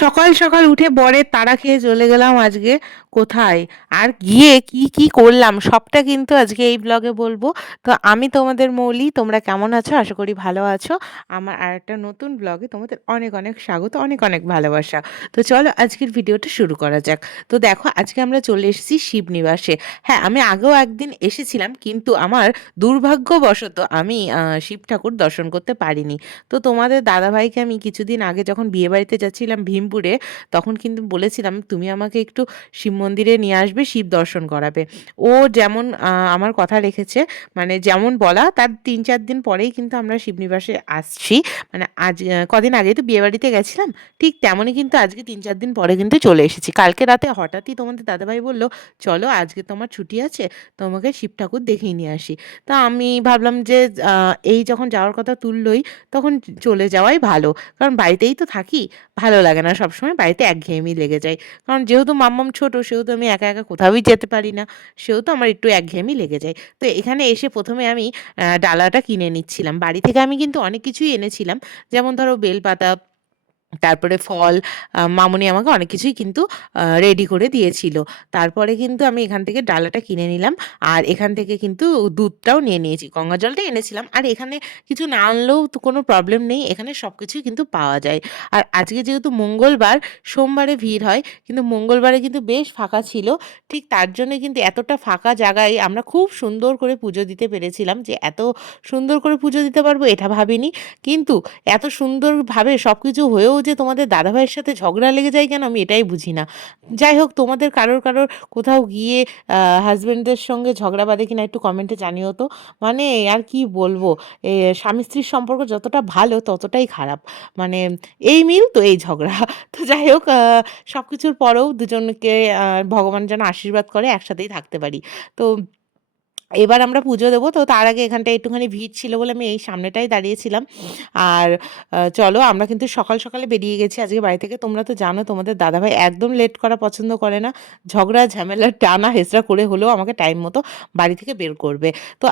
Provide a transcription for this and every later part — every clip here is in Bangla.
সকাল সকাল উঠে বরের তাড়া খেয়ে চলে গেলাম আজকে কোথায়, আর গিয়ে কি কি করলাম সবটা কিন্তু আজকে এই ব্লগে বলবো। তো আমি তোমাদের মৌলি, তোমরা কেমন আছো? আশা করি ভালো আছো। আমার আর একটা নতুন ব্লগে তোমাদের অনেক অনেক স্বাগত, অনেক অনেক ভালোবাসা। তো চলো আজকের ভিডিওটা শুরু করা যাক। তো দেখো, আজকে আমরা চলে এসেছি শিবনিবাসে। হ্যাঁ, আমি আগেও একদিন এসেছিলাম, কিন্তু আমার দুর্ভাগ্যবশত আমি শিব ঠাকুর দর্শন করতে পারিনি। তো তোমাদের দাদাভাইকে আমি কিছুদিন আগে যখন বিয়েবাড়িতে যাচ্ছিলাম ভীমপুরে, তখন কিন্তু বলেছিলাম তুমি আমাকে একটু শিব মন্দিরে নিয়ে আসবে, শিব দর্শন করাবে। ও যেমন আমার কথা রেখেছে, মানে যেমন বলা তার 3-4 দিন পরেই কিন্তু আমরা শিবনিবাসে আসছি। মানে আজ কদিন আগেই তো বিয়েবাড়িতে গেছিলাম, ঠিক তেমনই কিন্তু আজকে 3-4 দিন পরে কিন্তু চলে এসেছি। কালকে রাতে হঠাৎই তোমাদের দাদাভাই বলল, চলো আজকে তোমার ছুটি আছে, তোমাকে শিব ঠাকুর দেখিয়ে নিয়ে আসি। তা আমি ভাবলাম যে এই যখন যাওয়ার কথা তুললোই, তখন চলে যাওয়াই ভালো। কারণ বাড়িতেই তো থাকি, ভালো লাগে না সবসময়, বাড়িতে একঘেয়েমি লেগে যায়। কারণ যেহেতু মাম্মাম ছোট, সেহেতু আমি একা একা কোথাওই যেতে পারি না, সেহেতু আমার একটু একঘেয়েমি লেগে যায়। তো এখানে এসে প্রথমে আমি ডালাটা কিনে নিচ্ছিলাম। বাড়ি থেকে আমি কিন্তু অনেক কিছুই এনেছিলাম, যেমন ধরো বেলপাতা, তারপরে ফল, মামুনি আমাকে অনেক কিছুই কিন্তু রেডি করে দিয়েছিল। তারপরে কিন্তু আমি এখান থেকে ডালাটা কিনে নিলাম, আর এখান থেকে কিন্তু দুধটাও নিয়ে নিয়েছি। গঙ্গা জলটা এনেছিলাম, আর এখানে কিছু না আনলেও তো কোনো প্রবলেম নেই, এখানে সব কিছুই কিন্তু পাওয়া যায়। আর আজকে যেহেতু মঙ্গলবার, সোমবারে ভিড় হয়, কিন্তু মঙ্গলবারে কিন্তু বেশ ফাঁকা ছিল। ঠিক তার জন্যে কিন্তু এতটা ফাঁকা জায়গায় আমরা খুব সুন্দর করে পুজো দিতে পেরেছিলাম। যে এত সুন্দর করে পুজো দিতে পারবো এটা ভাবিনি। কিন্তু এত সুন্দরভাবে সব কিছু হয়েও যে তোমাদের দাদাভাইয়ের সাথে ঝগড়া লেগে যায় কেন, আমি এটাই বুঝি না। যাই হোক, তোমাদের কারোর কারোর কোথাও গিয়ে হাজবেন্ডদের সঙ্গে ঝগড়া বাঁধে কিনা একটু কমেন্টে জানিও তো। মানে আর কি বলবো, স্বামী স্ত্রীর সম্পর্ক যতটা ভালো ততটাই খারাপ। মানে এই মিল তো এই ঝগড়া। তো যাই হোক, সব কিছুর পরেও দুজনকে ভগবান যেন আশীর্বাদ করে একসাথেই থাকতে পারি। তো এবার আমরা পুজো দেবো। তো তার আগে এখানটায় একটুখানি ভিড় ছিল বলে আমি এই সামনেটায় দাঁড়িয়েছিলাম। আর চলো আমরা কিন্তু সকাল সকালে বেরিয়ে গেছি আজকে বাড়ি থেকে। তোমরা তো জানো তোমাদের দাদাভাই একদম লেট করা পছন্দ করে না। ঝগড়া ঝামেলা টানা হেচড়া করে হলেও আমাকে টাইম মতো বাড়ি থেকে বের করবে। তো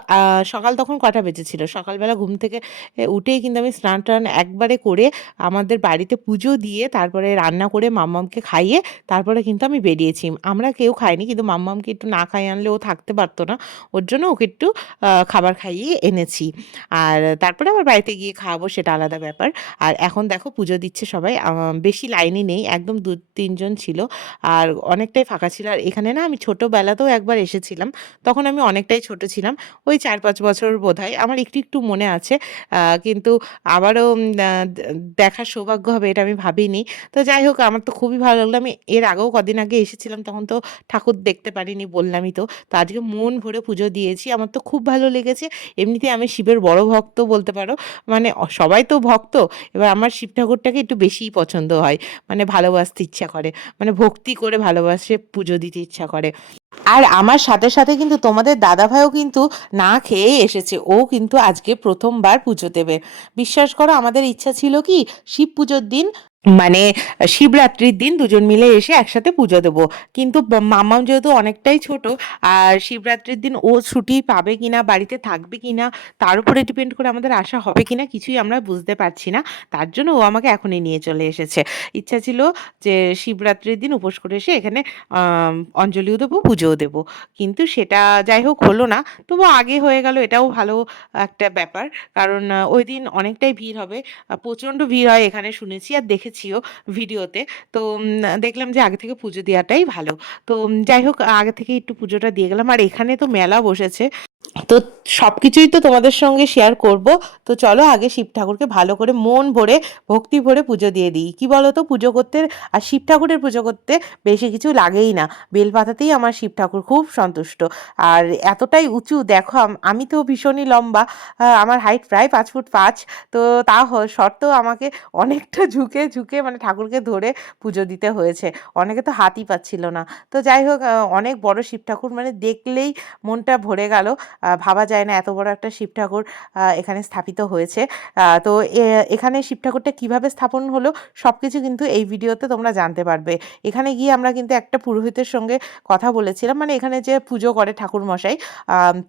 সকাল তখন কটা বেজেছিল? সকালবেলা ঘুম থেকে উঠেই কিন্তু আমি স্নান টান একবারে করে আমাদের বাড়িতে পুজো দিয়ে, তারপরে রান্না করে মাম্মামকে খাইয়ে, তারপরে কিন্তু আমি বেরিয়েছি। আমরা কেউ খাইনি, কিন্তু মাম্মামকে একটু না খাইয়ে আনলে ও থাকতে পারতো না। ওর জন্য ওকে একটু খাবার খাইয়ে এনেছি। আর তারপরে আবার বাড়িতে গিয়ে খাওয়াবো, সেটা আলাদা ব্যাপার। আর এখন দেখো পুজো দিচ্ছে সবাই, বেশি লাইনই নেই, একদম 2-3 জন ছিল। আর অনেকটাই ফাঁকা ছিল। আর এখানে না আমি ছোটোবেলাতেও একবার এসেছিলাম, তখন আমি অনেকটাই ছোট ছিলাম, ওই 4-5 বছর বোধহয়, আমার একটু একটু মনে আছে। কিন্তু আবারও দেখার সৌভাগ্য হবে এটা আমি ভাবিনি। তো যাই হোক, আমার তো খুবই ভালো লাগলো। আমি এর আগেও কদিন আগে এসেছিলাম, তখন তো ঠাকুর দেখতে পারিনি, বললামই তো। তো আজকে মন ভরে পুজো দিয়েছি, আমার তো খুব ভালো লেগেছে। এমনিতে আমি শিবের বড় ভক্ত বলতে পারো। মানে সবাই তো ভক্ত, এবার আমার শিব ঠাকুরটাকে একটু বেশিই পছন্দ হয়। মানে ভালোবাসতে ইচ্ছা করে, মানে ভক্তি করে ভালোবাসে পুজো দিতে ইচ্ছা করে। আর আমার সাথে সাথে কিন্তু তোমাদের দাদাভাইও কিন্তু না খেয়ে এসেছে। ও কিন্তু আজকে প্রথমবার পুজো দেবে। বিশ্বাস করো, আমাদের ইচ্ছা ছিল কি, শিব পুজোর দিন, মানে শিবরাত্রির দিন দুজন মিলে এসে একসাথে পুজো দেবো। কিন্তু মাম্মাম যেহেতু অনেকটাই ছোট, আর শিবরাত্রির দিন ও ছুটি পাবে কিনা, বাড়িতে থাকবে কিনা, তার উপরে ডিপেন্ড করে আমাদের আসা হবে কিনা, কিছুই আমরা বুঝতে পারছি না। তার জন্য ও আমাকে এখনই নিয়ে চলে এসেছে। ইচ্ছা ছিল যে শিবরাত্রির দিন উপোস করে এসে এখানে অঞ্জলিও দেবো, পুজোও দেবো। কিন্তু সেটা যাই হোক হলো না। তবু আগে হয়ে গেল, এটাও ভালো একটা ব্যাপার। কারণ ওই দিন অনেকটাই ভিড় হবে, প্রচণ্ড ভিড় হয় এখানে শুনেছি, আর দেখেছিও ভিডিওতে। তো দেখলাম যে আগে থেকে পুজো দেওয়াটাই ভালো। তো যাই হোক, আগে থেকে একটু পুজোটা দিয়ে গেলাম। আর এখানে তো মেলা বসেছে, তো সবকিছুই তো তোমাদের সঙ্গে শেয়ার করব। তো চলো আগে শিব ঠাকুরকে ভালো করে মন ভরে ভক্তি ভরে পুজো দিয়ে দিই। কি বলো তো, পুজো করতে আর শিব ঠাকুরের পুজো করতে বেশি কিছু লাগেই না, বেলপাতাতেই আমার শিব ঠাকুর খুব সন্তুষ্ট। আর এতটাই উঁচু দেখো, আমি তো ভীষণই লম্বা, আমার হাইট প্রায় 5 ফুট 5। তো তা সত্ত্বেও আমাকে অনেকটা ঝুঁকে ঝুঁকে মানে ঠাকুরকে ধরে পুজো দিতে হয়েছে। অনেকে তো হাতই পাচ্ছিল না। তো যাই হোক, অনেক বড় শিব ঠাকুর, মানে দেখলেই মনটা ভরে গেল। ভাবা যায় না এত বড় একটা শিব ঠাকুর এখানে স্থাপিত হয়েছে। তো এখানে শিব ঠাকুরটা কীভাবে স্থাপন হলো সব কিছু কিন্তু এই ভিডিওতে তোমরা জানতে পারবে। এখানে গিয়ে আমরা কিন্তু একটা পুরোহিতের সঙ্গে কথা বলেছিলাম, মানে এখানে যে পুজো করে ঠাকুরমশাই,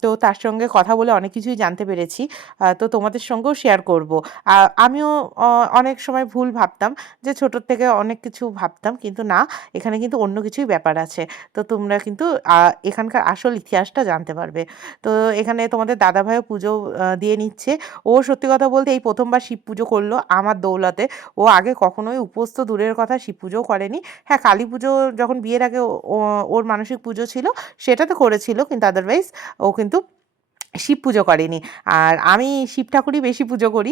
তো তার সঙ্গে কথা বলে অনেক কিছুই জানতে পেরেছি। তো তোমাদের সঙ্গেও শেয়ার করব। আমিও অনেক সময় ভুল ভাবতাম, যে ছোটোর থেকে অনেক কিছু ভাবতাম, কিন্তু না, এখানে কিন্তু অন্য কিছুই ব্যাপার আছে। তো তোমরা কিন্তু এখানকার আসল ইতিহাসটা জানতে পারবে। তো এখানে তোমাদের দাদাভাইও পুজো দিয়ে নিচ্ছে। ও সত্যি কথা বলতে এই প্রথমবার শিব পুজো করলো আমার দৌলতে। ও আগে কখনোই উপোস তো দূরের কথা, শিব পুজোও করেনি। হ্যাঁ, কালী পুজো যখন বিয়ের আগে ওর মানসিক পুজো ছিল সেটাতে করেছিল, কিন্তু আদারওয়াইজ ও কিন্তু শিব পুজো করেনি। আর আমি শিব ঠাকুরই বেশি পুজো করি,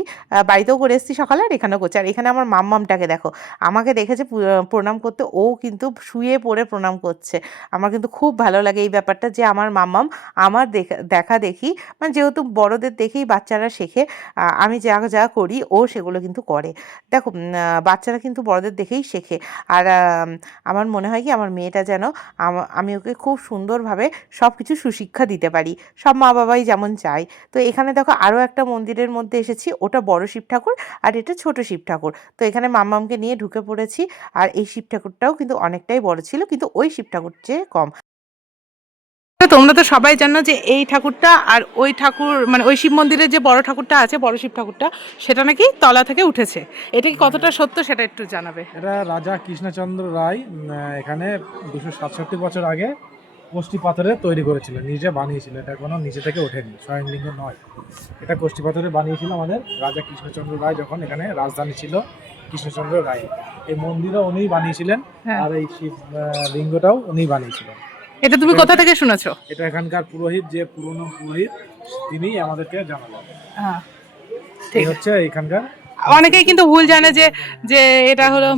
বাড়িতেও করে এসেছি সকালে, আর এখানেও করছি। আর এখানে আমার মাম্মামটাকে দেখো, আমাকে দেখেছে প্রণাম করতে, ও কিন্তু শুয়ে পড়ে প্রণাম করছে। আমার কিন্তু খুব ভালো লাগে এই ব্যাপারটা, যে আমার মাম্মাম আমার দেখা দেখি, মানে যেহেতু বড়দের দেখেই বাচ্চারা শেখে, আমি যা যা করি ও সেগুলো কিন্তু করে। দেখো বাচ্চারা কিন্তু বড়দের দেখেই শেখে। আর আমার মনে হয় কি আমার মেয়েটা যেন আমি ওকে খুব সুন্দরভাবে সব কিছু সুশিক্ষা দিতে পারি, সব মা বাবাই যেমন চায়। তো এখানে দেখো আরও একটা মন্দিরের মধ্যে এসেছি, ওটা বড় শিব ঠাকুর আর এটা ছোট শিব ঠাকুর। তো এখানে মাম্মামকে নিয়ে ঢুকে পড়েছি। আর এই শিব ঠাকুরটাও কিন্তু অনেকটাই বড় ছিল, কিন্তু ওই শিব ঠাকুর চেয়ে কম। তোমরা তো সবাই জানো যে এই ঠাকুরটা আর ওই ঠাকুর, মানে ওই শিব মন্দিরের যে বড় ঠাকুরটা আছে, বড় শিব ঠাকুরটা, সেটা নাকি তলা থেকে উঠেছে। এটা কি কতটা সত্য সেটা একটু জানাবে। এটা রাজা কৃষ্ণচন্দ্র রায় এখানে 267 বছর আগে কষ্টি পাথরে তৈরি করেছিল, নিজে বানিয়েছিল। এটা কোনো নিচে থেকে ওঠেনি, স্বয়ংলিঙ্গ নয়। এটা কষ্টি পাথরে বানিয়েছিল আমাদের রাজা কৃষ্ণচন্দ্র রায়, যখন এখানে রাজধানী ছিল কৃষ্ণচন্দ্র রায়। এই মন্দিরও উনিই বানিয়েছিলেন, আর এই শিব লিঙ্গটাও উনিই বানিয়েছিলেন। এটা তুমি কোথা থেকে শুনেছো? এটা এখানকার পুরোহিত, যে পুরনো পুরোহিত, তিনিই আমাদেরকে জানালেন। ঠিক হচ্ছে এখানকার। অনেকেই কিন্তু ভুল জানে যে যে এটা হলো,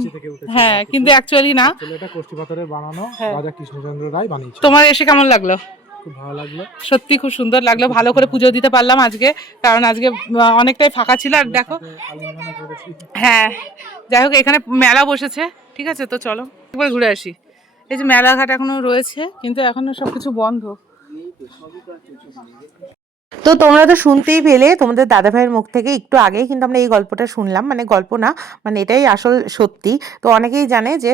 হ্যাঁ, কিন্তু অ্যাকচুয়ালি না, এটা কষ্টি পাথরের বানানো, রাজা কৃষ্ণচন্দ্র রায় বানিয়েছে। তোমার এসে কেমন লাগলো? খুব ভালো লাগলো, সত্যি খুব সুন্দর লাগলো। ভালো করে পুজো দিতে পারলাম আজকে, কারণ আজকে অনেকটাই ফাঁকা ছিল। আর দেখো, হ্যাঁ, যাই হোক এখানে মেলা বসেছে। ঠিক আছে, তো চলো একবার ঘুরে আসি। এই যে মেলাঘাট এখনো রয়েছে, কিন্তু এখনো সবকিছু বন্ধ। তো তোমরা তো শুনতেই পেলে তোমাদের দাদাভাইয়ের মুখ থেকে একটু আগেই কিন্তু আমরা এই গল্পটা শুনলাম, মানে গল্প না, মানে এটাই আসল সত্যি। তো অনেকেই জানে যে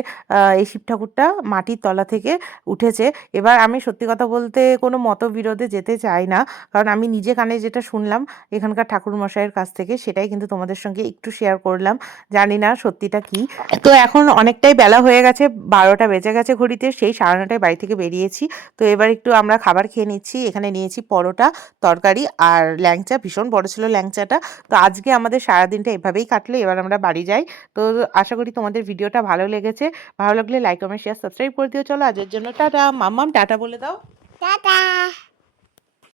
এই শিব ঠাকুরটা মাটির তলা থেকে উঠেছে। এবার আমি সত্যি কথা বলতে কোনো মতবিরোধে যেতে চাই না, কারণ আমি নিজে কানে যেটা শুনলাম এখানকার ঠাকুরমশাইয়ের কাছ থেকে, সেটাই কিন্তু তোমাদের সঙ্গে একটু শেয়ার করলাম। জানি না সত্যিটা কি। তো এখন অনেকটাই বেলা হয়ে গেছে, 12টা বেজে গেছে ঘড়িতে, সেই 9:30টায় বাড়ি থেকে বেরিয়েছি। তো এবার একটু আমরা খাবার খেয়ে নিচ্ছি। এখানে নিয়েছি পরোটা, তরকারি আর ল্যাংচা, ভীষণ বড় ছিল ল্যাংচাটা। তো আজকে আমাদের সারাদিনটা এভাবেই কাটলো। এবার আমরা বাড়ি যাই। তো আশা করি তোমাদের ভিডিওটা ভালো লেগেছে। ভালো লাগলে লাইক, কমেন্ট, শেয়ার, সাবস্ক্রাইব করে দিও। চলো আজকের জন্য টাটা। মাম্মাম টাটা বলে দাও। টাটা।